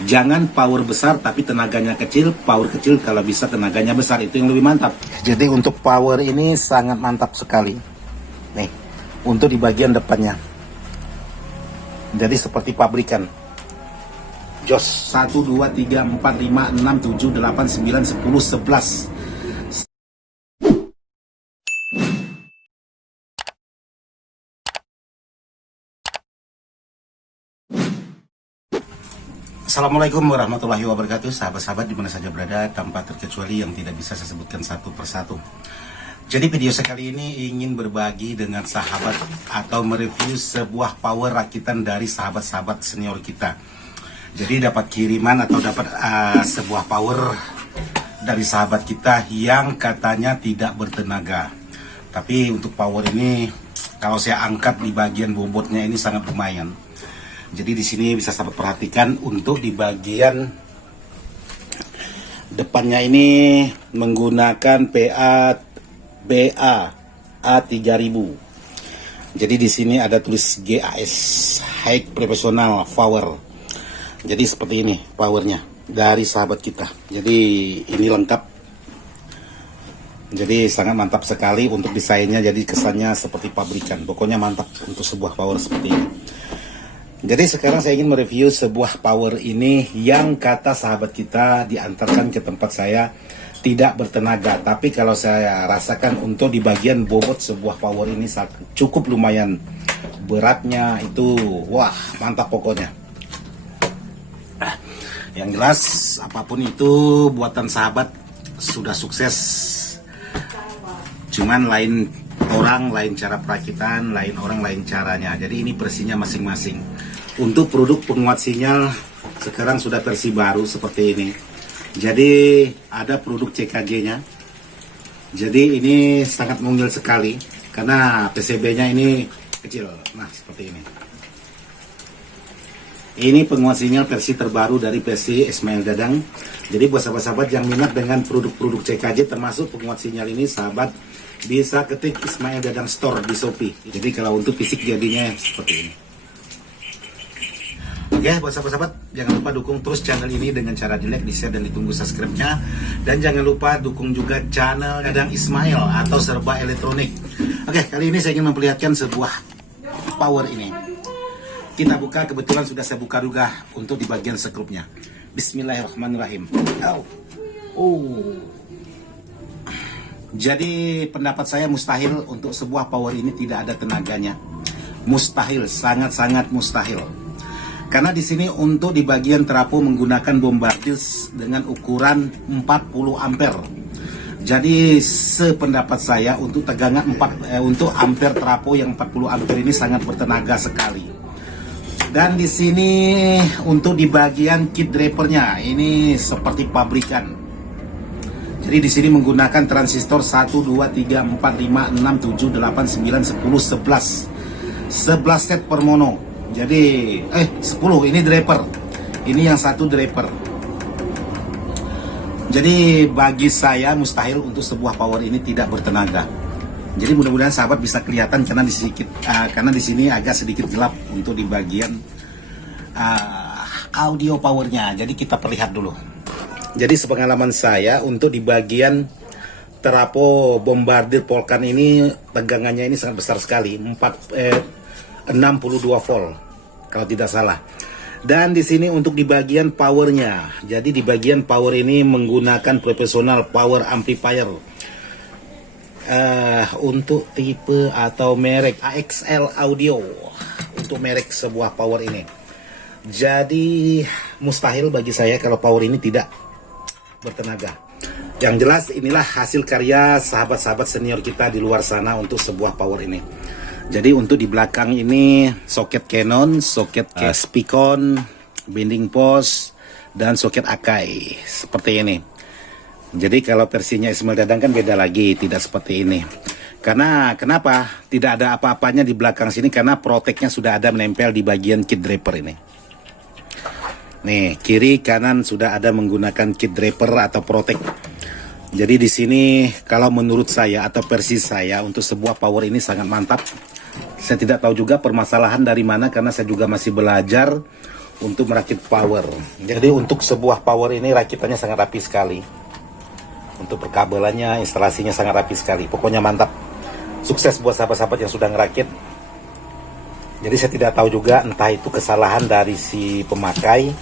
Jangan power besar tapi tenaganya kecil, power kecil kalau bisa tenaganya besar, itu yang lebih mantap. Jadi untuk power ini sangat mantap sekali. Nih, untuk di bagian depannya. Jadi seperti pabrikan. Jos 1 2 3 4 5 6 7 8 9 10 11. Assalamualaikum warahmatullahi wabarakatuh, sahabat-sahabat di mana saja berada, tanpa terkecuali yang tidak bisa saya sebutkan satu persatu. Jadi video saya kali ini ingin berbagi dengan sahabat atau mereview sebuah power rakitan dari sahabat-sahabat senior kita. Jadi dapat kiriman atau dapat sebuah power dari sahabat kita yang katanya tidak bertenaga. Tapi untuk power ini kalau saya angkat di bagian bobotnya ini sangat lumayan. Jadi di sini bisa sahabat perhatikan untuk di bagian depannya ini menggunakan BA A3000. Jadi di sini ada tulis GAS High Professional Power. Jadi seperti ini powernya dari sahabat kita. Jadi ini lengkap. Jadi sangat mantap sekali untuk desainnya. Jadi kesannya seperti pabrikan. Pokoknya mantap untuk sebuah power seperti ini. Jadi sekarang saya ingin mereview sebuah power ini yang kata sahabat kita diantarkan ke tempat saya tidak bertenaga. Tapi kalau saya rasakan untuk di bagian bobot sebuah power ini cukup lumayan. Beratnya itu wah mantap pokoknya. Yang jelas apapun itu buatan sahabat sudah sukses. Cuman lain orang, lain cara perakitan, lain orang, lain caranya. Jadi ini versinya masing-masing. Untuk produk penguat sinyal sekarang sudah versi baru seperti ini. Jadi ada produk CKG-nya. Jadi ini sangat mungil sekali karena PCB-nya ini kecil. Nah seperti ini. Ini penguat sinyal versi terbaru dari versi Ismail Dadang. Jadi buat sahabat-sahabat yang minat dengan produk-produk CKG termasuk penguat sinyal ini, sahabat bisa ketik Ismail Dadang Store di Shopee. Jadi kalau untuk fisik jadinya seperti ini. Oke, buat sahabat-sahabat jangan lupa dukung terus channel ini dengan cara di like, di share, dan ditunggu subscribe-nya. Dan jangan lupa dukung juga channel Dadang Ismail atau Serba Elektronik. Oke, kali ini saya ingin memperlihatkan sebuah power ini. Kita buka, kebetulan sudah saya buka juga untuk di bagian sekrupnya. Bismillahirrahmanirrahim. Jadi pendapat saya mustahil untuk sebuah power ini tidak ada tenaganya. Mustahil, sangat-sangat mustahil. Karena di sini untuk di bagian trafo menggunakan bombardier dengan ukuran 40 ampere. Jadi sependapat saya untuk tegangan untuk ampere trafo yang 40 ampere ini sangat bertenaga sekali. Dan di sini untuk di bagian kit drivernya ini seperti pabrikan. Jadi di sini menggunakan transistor 1 2 3 4 5 6 7 8 9 10 11. 11 set per mono. Jadi 10 ini driver. Ini yang satu driver. Jadi bagi saya mustahil untuk sebuah power ini tidak bertenaga. Jadi mudah-mudahan sahabat bisa kelihatan karena di sini agak sedikit gelap untuk di bagian audio powernya. Jadi kita perlihat dulu. Jadi sepengalaman saya untuk di bagian trafo bombardier Polkan ini tegangannya ini sangat besar sekali, 62 volt kalau tidak salah. Dan di sini untuk di bagian powernya, jadi di bagian power ini menggunakan professional power amplifier untuk tipe atau merek AXL Audio untuk merek sebuah power ini. Jadi mustahil bagi saya kalau power ini tidak bertenaga. Yang jelas inilah hasil karya sahabat-sahabat senior kita di luar sana untuk sebuah power ini. Jadi untuk di belakang ini soket Canon, soket Spicon, bending post, dan soket Akai seperti ini. Jadi kalau versinya Ismail Dadang kan beda lagi, tidak seperti ini. Karena kenapa tidak ada apa-apanya di belakang sini? Karena proteknya sudah ada menempel di bagian kit driver ini. Nih kiri kanan sudah ada menggunakan kit driver atau protek. Jadi di sini kalau menurut saya atau versi saya untuk sebuah power ini sangat mantap. Saya tidak tahu juga permasalahan dari mana karena saya juga masih belajar untuk merakit power. Jadi untuk sebuah power ini rakitannya sangat rapi sekali. Untuk perkabelannya, instalasinya sangat rapi sekali. Pokoknya mantap. Sukses buat sahabat-sahabat yang sudah ngerakit. Jadi saya tidak tahu juga entah itu kesalahan dari si pemakai,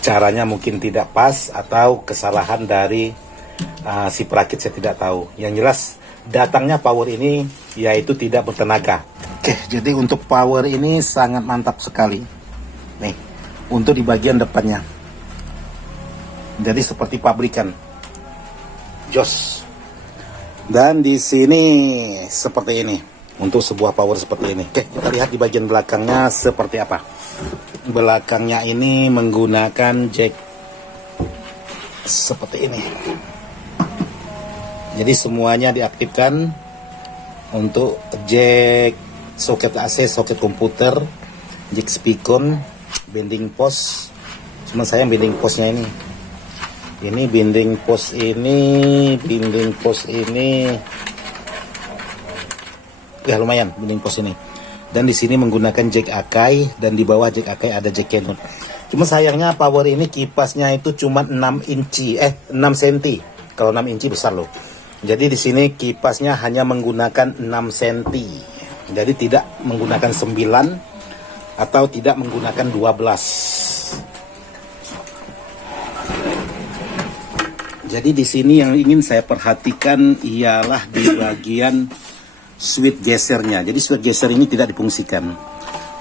caranya mungkin tidak pas, atau kesalahan dari si perakit, saya tidak tahu. Yang jelas datangnya power ini yaitu tidak bertenaga. Oke, jadi untuk power ini sangat mantap sekali. Nih, untuk di bagian depannya. Jadi seperti pabrikan. Jos. Dan di sini seperti ini. Untuk sebuah power seperti ini. Oke, kita lihat di bagian belakangnya seperti apa. Belakangnya ini menggunakan jack seperti ini. Jadi semuanya diaktifkan untuk jack, soket AC, soket komputer, jack speakon, bending post. Cuma saya bending postnya ini. Ini bending post ini, ya lumayan bending post ini. Dan di sini menggunakan jack Akai, dan di bawah jack Akai ada jack Canon. Cuma sayangnya power ini kipasnya itu cuma 6 cm. Kalau 6 inci besar loh. Jadi di sini kipasnya hanya menggunakan 6 cm. Jadi tidak menggunakan 9 atau tidak menggunakan 12. Jadi di sini yang ingin saya perhatikan ialah di bagian switch gesernya. Jadi switch geser ini tidak difungsikan.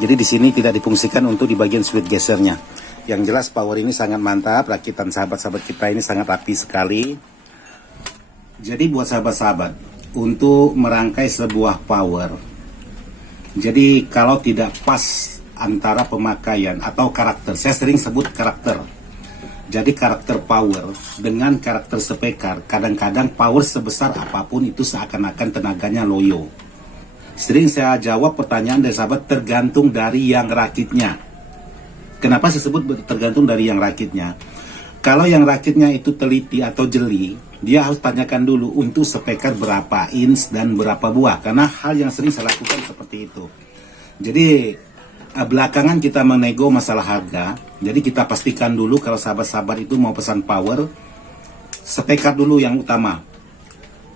Jadi di sini tidak difungsikan untuk di bagian switch gesernya. Yang jelas power ini sangat mantap. Rakitan sahabat-sahabat kita ini sangat rapi sekali. Jadi buat sahabat-sahabat, untuk merangkai sebuah power, jadi kalau tidak pas antara pemakaian atau karakter, saya sering sebut karakter. Jadi karakter power dengan karakter spekar, kadang-kadang power sebesar apapun itu seakan-akan tenaganya loyo. Sering saya jawab pertanyaan dari sahabat, tergantung dari yang rakitnya. Kenapa saya sebut tergantung dari yang rakitnya? Kalau yang rakitnya itu teliti atau jeli, dia harus tanyakan dulu untuk spekar berapa inch dan berapa buah. Karena hal yang sering saya lakukan seperti itu. Jadi belakangan kita menego masalah harga. Jadi kita pastikan dulu kalau sahabat-sahabat itu mau pesan power, spekar dulu yang utama.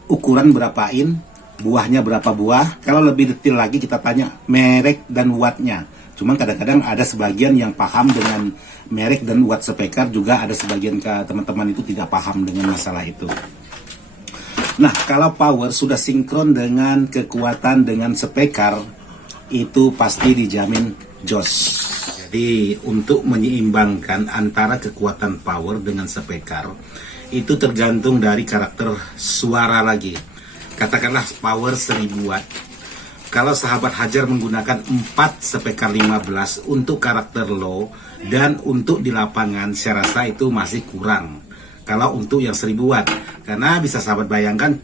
Ukuran berapa in, buahnya berapa buah. Kalau lebih detail lagi kita tanya merek dan wattnya. Cuman kadang-kadang ada sebagian yang paham dengan merek dan watt spekar, juga ada sebagian teman-teman itu tidak paham dengan masalah itu. Nah, kalau power sudah sinkron dengan kekuatan dengan spekar, itu pasti dijamin jos. Jadi untuk menyeimbangkan antara kekuatan power dengan spekar, itu tergantung dari karakter suara lagi. Katakanlah power 1000 watt. Kalau sahabat Hajar menggunakan 4 spekar 15 untuk karakter low, dan untuk di lapangan saya rasa itu masih kurang kalau untuk yang 1000 watt. Karena bisa sahabat bayangkan,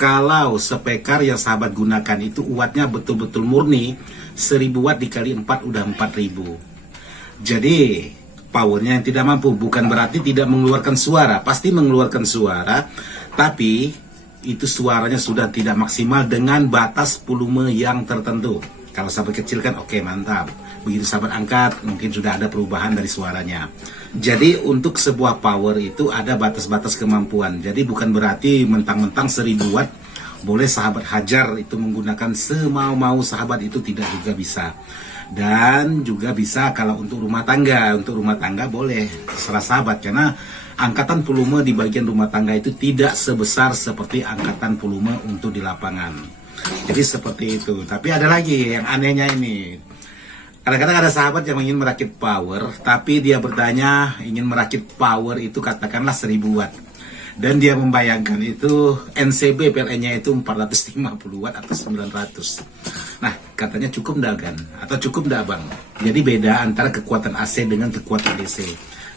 kalau spekar yang sahabat gunakan itu wattnya betul-betul murni, 1000 watt dikali 4 udah 4000. Jadi powernya yang tidak mampu, bukan berarti tidak mengeluarkan suara, pasti mengeluarkan suara, tapi itu suaranya sudah tidak maksimal dengan batas volume yang tertentu. Kalau sahabat kecil kan oke, mantap. Begitu sahabat angkat, mungkin sudah ada perubahan dari suaranya. Jadi untuk sebuah power itu ada batas-batas kemampuan. Jadi bukan berarti mentang-mentang 1000 watt boleh sahabat Hajar itu menggunakan semau-mau sahabat, itu tidak juga bisa. Dan juga bisa kalau untuk rumah tangga. Untuk rumah tangga boleh, terserah sahabat. Karena angkatan volume di bagian rumah tangga itu tidak sebesar seperti angkatan volume untuk di lapangan. Jadi seperti itu. Tapi ada lagi yang anehnya ini. Kadang-kadang ada sahabat yang ingin merakit power, tapi dia bertanya ingin merakit power itu katakanlah 1000 watt. Dan dia membayangkan itu NCB PLN-nya itu 450 watt atau 900. Nah, katanya cukup enggak kan? Atau cukup enggak bang? Jadi beda antara kekuatan AC dengan kekuatan DC.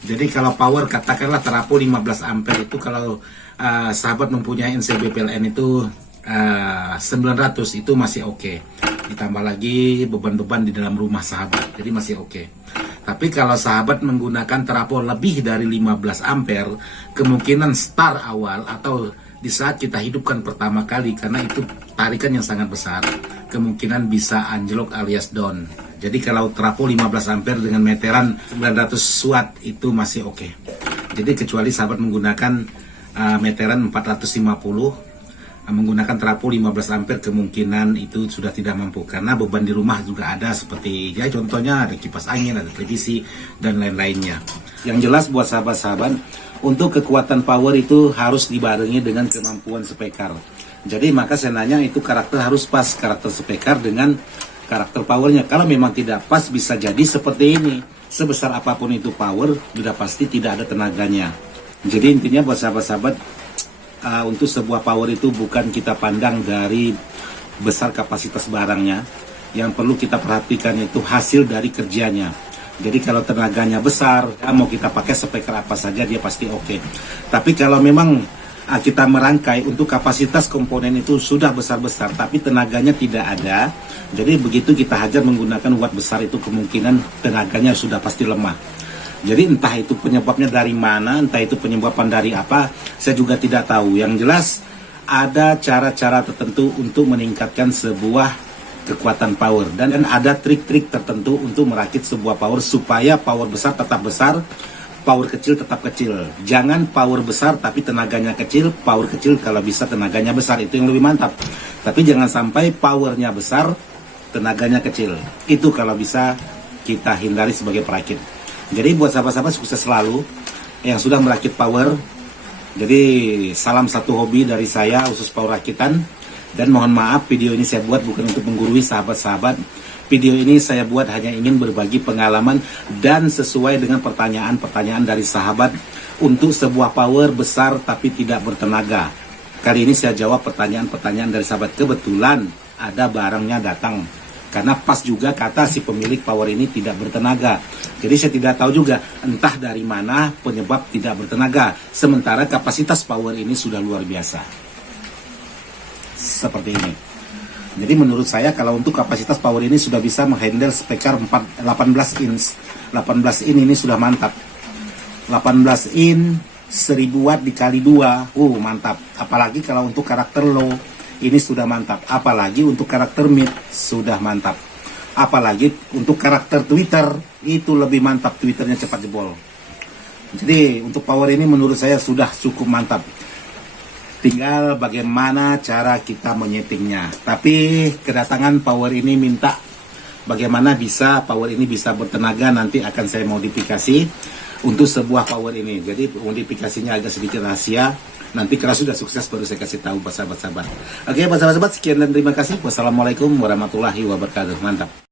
Jadi kalau power katakanlah terapung 15 ampere itu, kalau sahabat mempunyai NCB PLN itu 900 itu masih oke. Ditambah lagi beban-beban di dalam rumah sahabat, jadi masih oke. Tapi kalau sahabat menggunakan terapung lebih dari 15 ampere, kemungkinan start awal atau di saat kita hidupkan pertama kali, karena itu tarikan yang sangat besar, kemungkinan bisa anjlok alias down. Jadi kalau trafo 15 ampere dengan meteran 900 watt itu masih oke. Jadi kecuali sahabat menggunakan meteran 450, menggunakan trafo 15 ampere kemungkinan itu sudah tidak mampu, karena beban di rumah juga ada, seperti ya contohnya ada kipas angin, ada televisi dan lain-lainnya. Yang jelas buat sahabat-sahabat, untuk kekuatan power itu harus dibarengi dengan kemampuan spekar. Jadi maka saya nanya, itu karakter harus pas, karakter spekar dengan karakter powernya. Kalau memang tidak pas, bisa jadi seperti ini. Sebesar apapun itu power, sudah pasti tidak ada tenaganya. Jadi intinya buat sahabat-sahabat, untuk sebuah power itu bukan kita pandang dari besar kapasitas barangnya. Yang perlu kita perhatikan itu hasil dari kerjanya. Jadi kalau tenaganya besar, mau kita pakai spekar apa saja dia pasti oke. Tapi kalau memang kita merangkai untuk kapasitas komponen itu sudah besar-besar, tapi tenaganya tidak ada, jadi begitu kita hajar menggunakan watt besar, itu kemungkinan tenaganya sudah pasti lemah. Jadi entah itu penyebabnya dari mana, entah itu penyebabnya dari apa, saya juga tidak tahu. Yang jelas ada cara-cara tertentu untuk meningkatkan sebuah kekuatan power, dan ada trik-trik tertentu untuk merakit sebuah power supaya power besar tetap besar, power kecil tetap kecil. Jangan power besar tapi tenaganya kecil, power kecil kalau bisa tenaganya besar, itu yang lebih mantap. Tapi jangan sampai powernya besar, tenaganya kecil. Itu kalau bisa kita hindari sebagai perakit. Jadi buat sahabat-sahabat sukses selalu yang sudah merakit power. Jadi salam satu hobi dari saya, khusus power rakitan. Dan mohon maaf, video ini saya buat bukan untuk menggurui sahabat-sahabat. Video ini saya buat hanya ingin berbagi pengalaman dan sesuai dengan pertanyaan-pertanyaan dari sahabat untuk sebuah power besar tapi tidak bertenaga. Kali ini saya jawab pertanyaan-pertanyaan dari sahabat. Kebetulan ada barangnya datang, karena pas juga kata si pemilik power ini tidak bertenaga. Jadi saya tidak tahu juga entah dari mana penyebab tidak bertenaga. Sementara kapasitas power ini sudah luar biasa. Seperti ini. Jadi menurut saya kalau untuk kapasitas power ini sudah bisa menghandle spekar 18 inch. 18 in ini sudah mantap. 18 in 1000 watt dikali 2. Mantap. Apalagi kalau untuk karakter low, ini sudah mantap. Apalagi untuk karakter mid, sudah mantap. Apalagi untuk karakter Twitter, itu lebih mantap, Twitternya cepat jebol. Jadi untuk power ini menurut saya sudah cukup mantap. Tinggal bagaimana cara kita menyetingnya. Tapi kedatangan power ini minta bagaimana bisa power ini bisa bertenaga, nanti akan saya modifikasi untuk sebuah power ini. Jadi modifikasinya agak sedikit rahasia. Nanti kalau sudah sukses baru saya kasih tahu buat sahabat-sahabat. Oke, buat sahabat-sahabat, sekian dan terima kasih. Wassalamualaikum warahmatullahi wabarakatuh. Mantap.